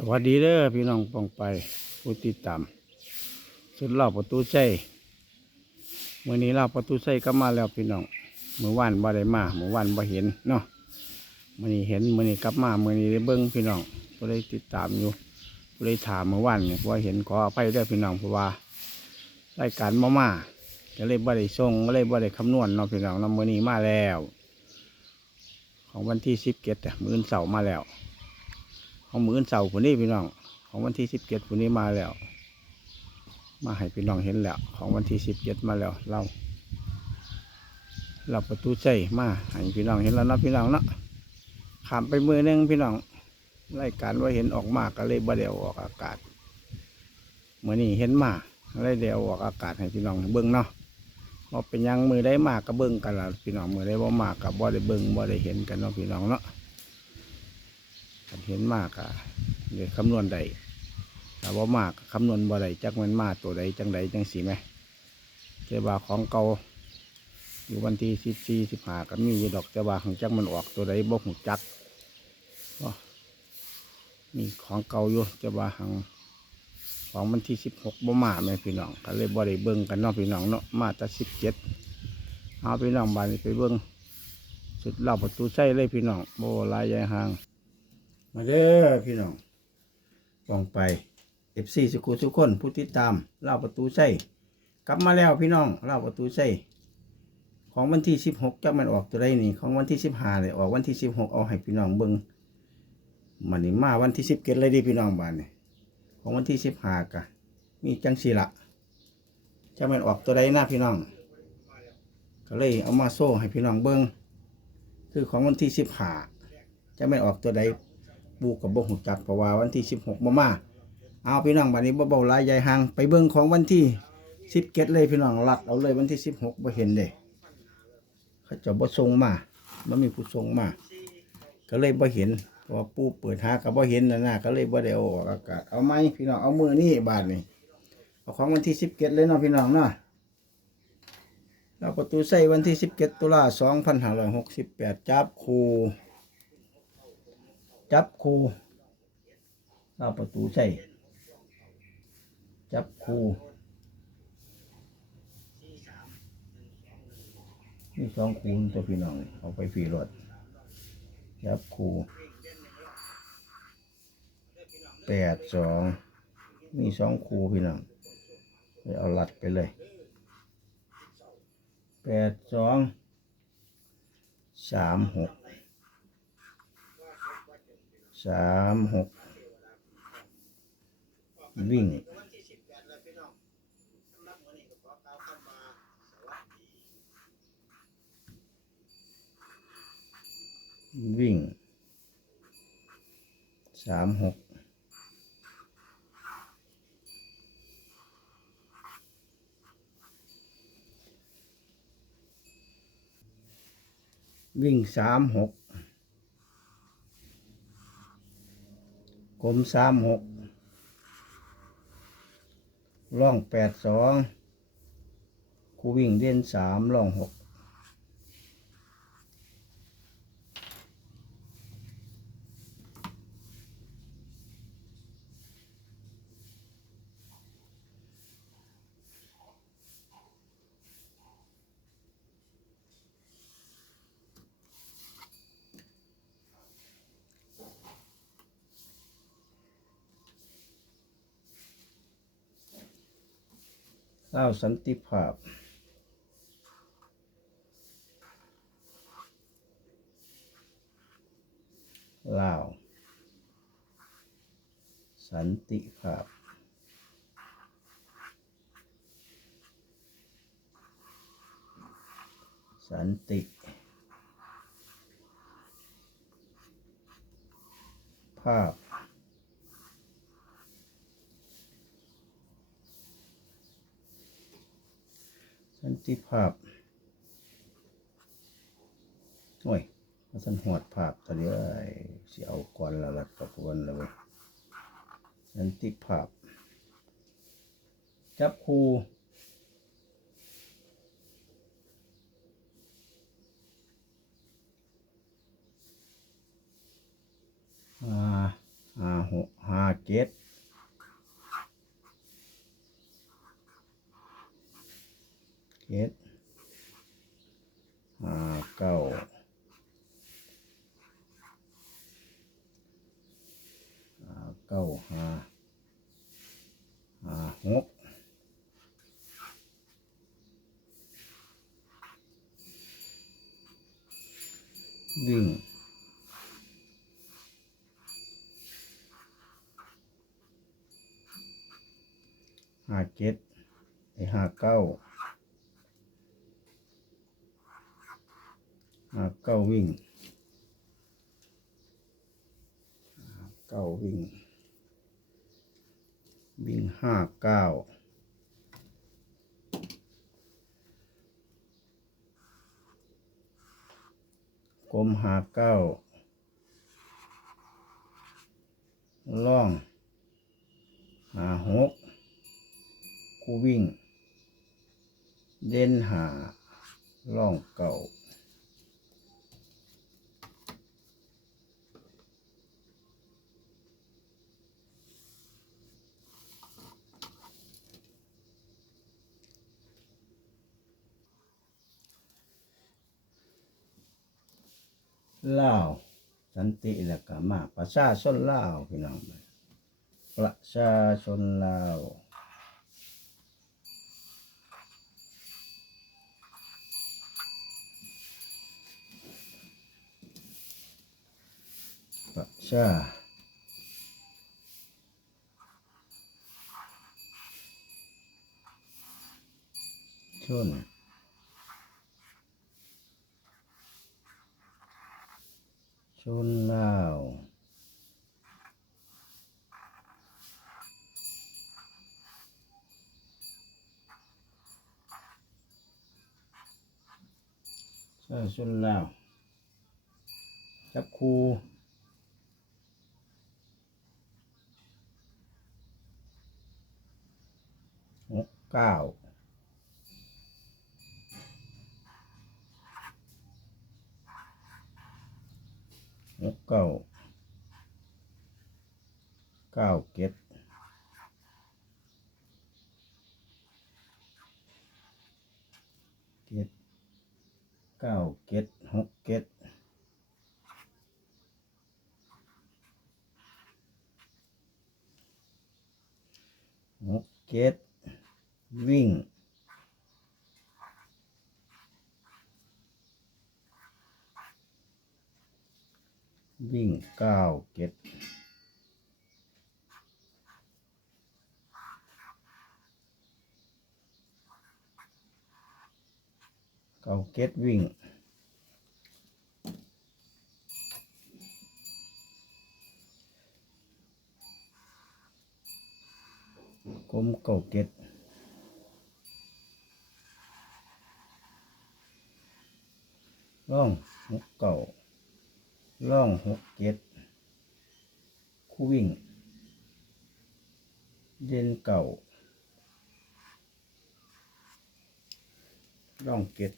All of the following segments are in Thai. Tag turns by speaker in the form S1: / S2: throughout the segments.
S1: สวัสดีเด้อพี่น้องปองไปผู้ติดตามสุดรอบประตูใจเมื่อนี้เราประตูใจก็มาแล้วพี่น้องเมื่อวานบ่ได้มาเมื่อวานบ่เห็นเนาะมื่อนี้เห็นมื่อนี้กลับมามื่อนี้ได้เบิ้งพี่น้องก็ได้ติดตามอยู่ก็ได้ถามเมื่อวานเนี่ยเพราะว่าเห็นขออภัยด้วยพี่น้องเพราะว่ารายการมามาก็เลยบ่ได้ส่งก็เลยบ่ได้คำนวณเนาะพี่น้องเนาะมื่อนี้มาแล้ว ของวันที่สิบเจ็ดมื้อเสาร์มาแล้ว ของมือเสาร์ผู้นี้พี่น้อง ของวันที่สิบเจ็ดผู้นี้มาแล้ว มาให้พี่น้องเห็นแล้ว ของวันที่สิบเจ็ดมาแล้ว เราเราประตูใจมาให้พี่น้องเห็นแล้วนะพี่น้องเนาะขามไปมือนึงพี่น้องรายการว่าเห็นออกมากก็เลยบ่เดียวออกอากาศเหมือนี้เห็นมาเลยเดียวออกอากาศให้พี่น้องเบิ่งเนาะว่าเป็นยังมือได้มากก็เบิ่งกันละพี่น้องมือได้ว่ามากกับบ่ได้เบิ่งบ่ได้เห็นกันเนาะพี่น้องเนาะ คันเห็นมากอะเดี๋ยวคำนวณได้แต่ว่ามากคำนวณบ่ได้จักมันมาตัวใดจังใดจังสีไหมเจ้าบาของเก่าอยู่วันที่สิบสี่สิบห้าก็มีอยู่ดอกเจ้าบาของจักมันออกตัวใดบ่หูจักก็มีของเก่าอยู่เจ้าบาหังของวันที่สิบหกบ่มาแม่พี่น้องก็เลยบ่ได้เบิ่งกันเนาะพี่น้องเนาะมาแต่สิบเจ็ดเอาพี่น้องบานไปเบิ่งสุดเล่าประตูใส่เลยพี่น้องโบลายใหญ่ห่าง มาเด้อพี่น้องลองไปเอฟซีสุขุสุขคนผู้ติดตามเล่าประตูใส่กลับมาแล้วพี่น้องเล่าประตูใส่ของวันที่สิบหกจะมันออกตัวใดนี่ ของวันที่สิบห้าเลยออกวันที่สิบหกเอาให้พี่น้องเบิ้งมันนี่มาวันที่สิบเกตเลยดิพี่น้องบ้านนี่ของวันที่สิบห้ากะมีจังสีละจะมันออกตัวใดหน้าพี่น้อง ก็เลยเอามาโซ่ให้พี่น้องเบิ้งคือของวันที่สิบห้าจะไม่ออกตัวใด บูกับบ่หูจักเพราะว่าวันที่สิบหกมามาเอาพี่น้องบัดนี้บ่เบาหลายใหญ่ห่างไปเบิ่งของวันที่สิบเกตเลยพี่น้องลัดเอาเลยวันที่สิบหกบ่เห็นเลยเขาจะบ่ส่งมาบ่มีผู้ส่งมา ก็เลยบ่เห็นเพราะว่าปูเปิดหาก็บ่เห็นนะนะก็เลยบ่ได้ออกอากาศเอาไหมพี่น้องเอามือนี่บาทนี่เอาของวันที่สิบเกตเลยเนาะพี่น้องเนาะเราประตูใส่วันที่สิบเกตตุลาสองพันห้าร้อยหกสิบแปดจับคู จับคูเอาประตูใส่จับคูมีสองคูตัวพี่น้องเอาไปฝีรถจับคูแปดสองมีสองคูพี่น้องไปเอาหลัดไปเลยแปดสองสามหก สามหกวิ่งวิ่งสามหกวิ่งสามหก กลมสามหกล่องแปดสองคูวิ่งเด่นสามล่องหก เล่าสันติภาพ ลาว สันติภาพ สันติ ภาพ สัน ติภาพโอ้ยมาสันหวดภาพตอนนี้ไอ้สิเอาก่อนละลัดกับวันละเว้ยสันติภาพ จับคูห้าห้าหกห้าเจ็ด เจ็ดห้าเก้าห้าเก้าห้าห้าหกวิ่งห้าเจ็ดไอห้าเก้า หาเก้าวิ่งเก้าวิ่ง วิ่งห้าเก้ากลมห้าเก้าล่องหาหกกูวิ่ง เด่นหาล่องเก่า ลาวสันติแล้วก็มาประชาชนลาวพี่น้องประชาชนลาวประชาชน ชนลาวชาชนลาวจับคูหกเก้าหก เก้าเก้าเก็ดเก็ดเก้าเก็ดหกเก็ดหกเก็ดวิ่ง วิ่งเก้าเก็ดเก้าเก็ดวิ่งกลมเก้าเก็ดร่องหกเก้า ล่องหกเจ็ดคู่วิ่ง เด่นเก่าล่องเจ็ด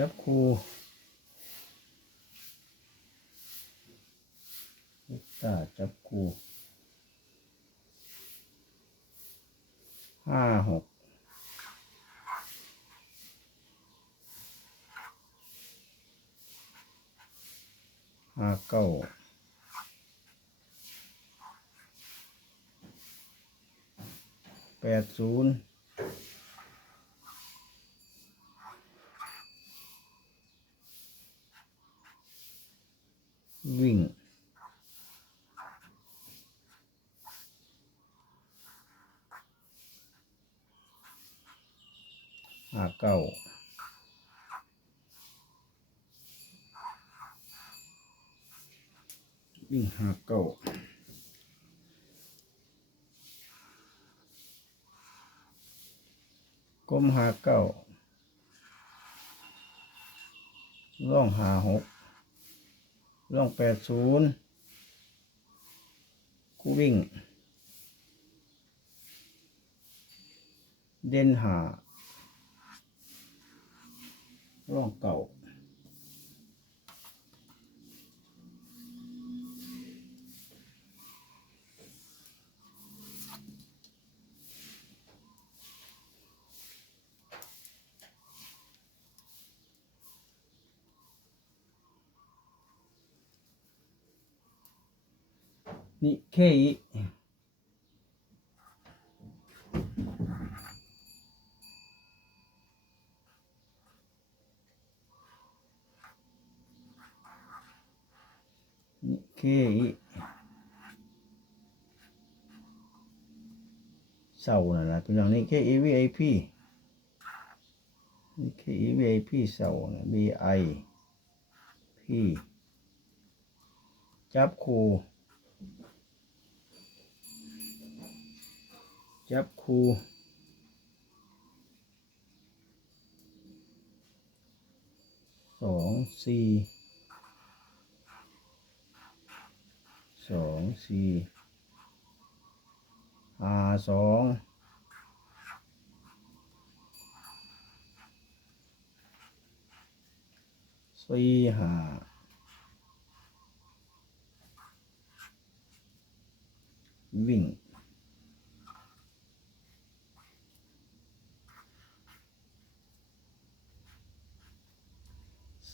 S1: จับคูตาจับคูห้าหกห้าเก้าแปดศูนย์ วิ่ง ห้าเก้าวิ่งห้าเก้ากลมหาเก้าล่องหาหก ล่องแปดศูนย์กูวิ่ง เด่นหาร่องเก่า นี่เคอินี่เคอิเศร้าน่ะนะพี่น้องนี่เคอีวีไอพีนี่เคอีวีไอพีเศร้านะบีไอพีจับคู จับคูสองสี่สองสี่ห้าสองสี่ห้าวิ่ง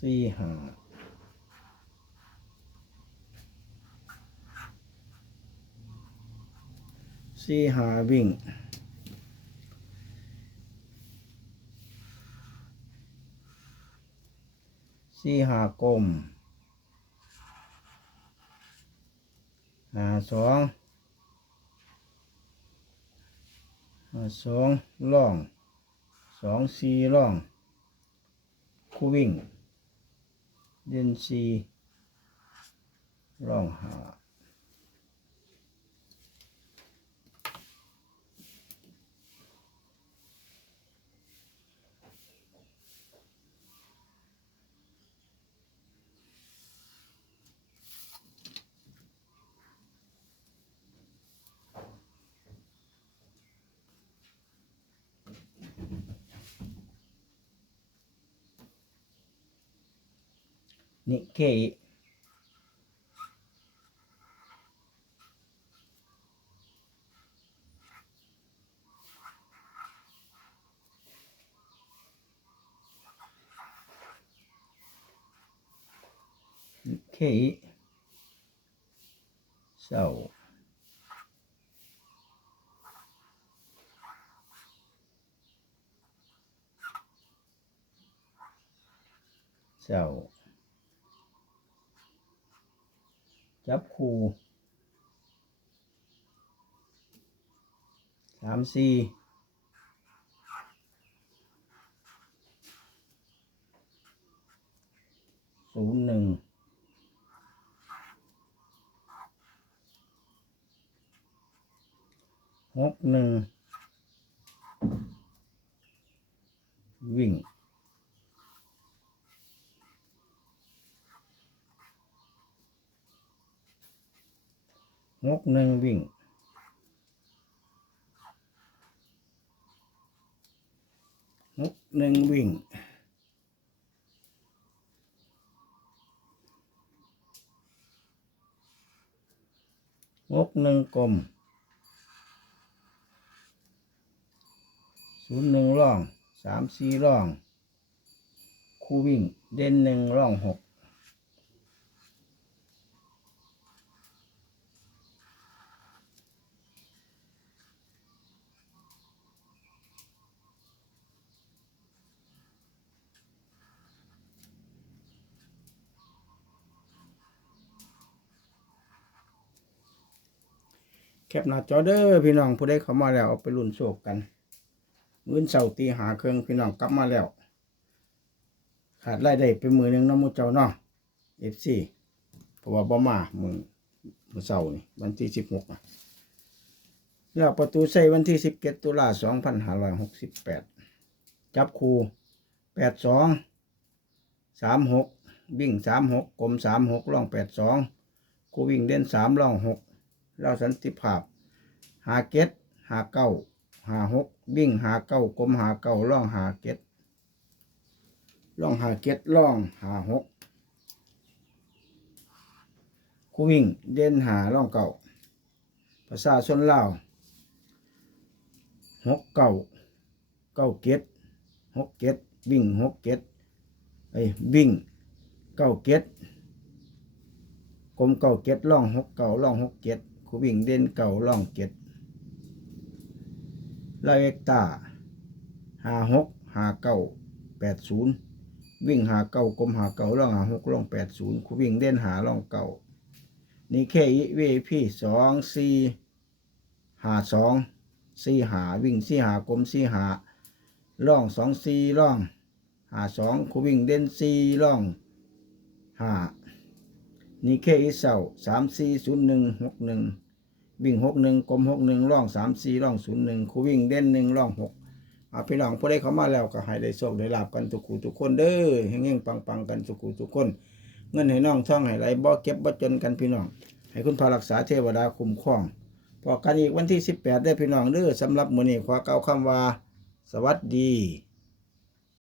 S1: สี่ห้าสี่ห้าวิ่งสี่ห้ากลมห้าสองห้าสองล่องสองสี่ล่องคู่วิ่ง เด่นสีร่องหา นิเคอินิเคอิเศร้าเศร้า จับคูสามสี่ศูนย์หนึ่งหกหนึ่งวิ่ง งกหนึ่งวิ่ง งกหนึ่งวิ่ง งกหนึ่งกลมศูนย์หนึ่งร่องสามสี่ร่อง คู่วิ่ง เด่นหนึ่งร่องหก คปหน้าจอเด้อพี่น้องผู้ใดเข้ามาแล้วเอาไปลุ้นโชคกันมื้อเสาร์ตีหาเครื่องพี่น้องกลับมาแล้ว ขาดรายได้ไปมือหนึงน้องมูเจ้าเนาะ FC เพราะว่าบ่มามือมื้อเสาร์นี่วันที่16อะแล้วประตูใส่วันที่17ตุลา2568จับคู่82 36วิ่ง36กกลม36ล่อง82คู่วิ่งเด่น3ล่อง6 แล้วสันติภาพ หาเก็ดหาเก้าหาหกวิ่งหาเก้ากลมหาเก้าล่องหาเก็ดล่องหาเก็ดล่องหาหกคูวิ่งเด่นหาล่องเก้าภาษาชนลาวหกเก้าเก้าเก็ดหกเก็ดวิ่งหกเก็ดไอ้วิ่งเก้าเก็ดกลมเก้าเก็ดล่องหกเก้าล่องหกเก็ด คูวิ่งเด่นเก้าล่องเก็ดลายเอกตาหาหกหาเก้าแปดศูนย์วิ่งหาเก้ากลมหาเก้าล่องหาหกล่องแปดศูนย์คูวิ่งเด่นหาล่องเก้านี่แค่เวพี่สองสี่หาสองสี่หาวิ่งสี่หากลมสี่หาล่องสองสี่ล่องหาสองคูวิ่งเด่นสี่ล่องหานี่แค่อีเสาสามสี่ศูนย์หนึ่งหกหนึ่ง วิ่งหกหนึ่งกลมหกหนึ่งร่องสามสี่ร่องศูนย์หนึ่งคูวิ่งเด่นหนึ่งร่องหกอาพี่น้องผู้ใดเข้ามาแล้วก็ให้ได้โชคได้ลาบกันทุกคู่ทุกคนเด้อเฮงๆปังๆกันทุกคู่ทุกคน เงินให้น้องท่องให้ไหลบ่เก็บบ่จนกันพี่น้อง ให้คุณพารักษาเทวดาคุ้มครองพอกันอีกวันที่สิบแปดได้พี่น้องเด้อสำหรับมื้อนี้ขอเกล่าคำว่า สวัสดี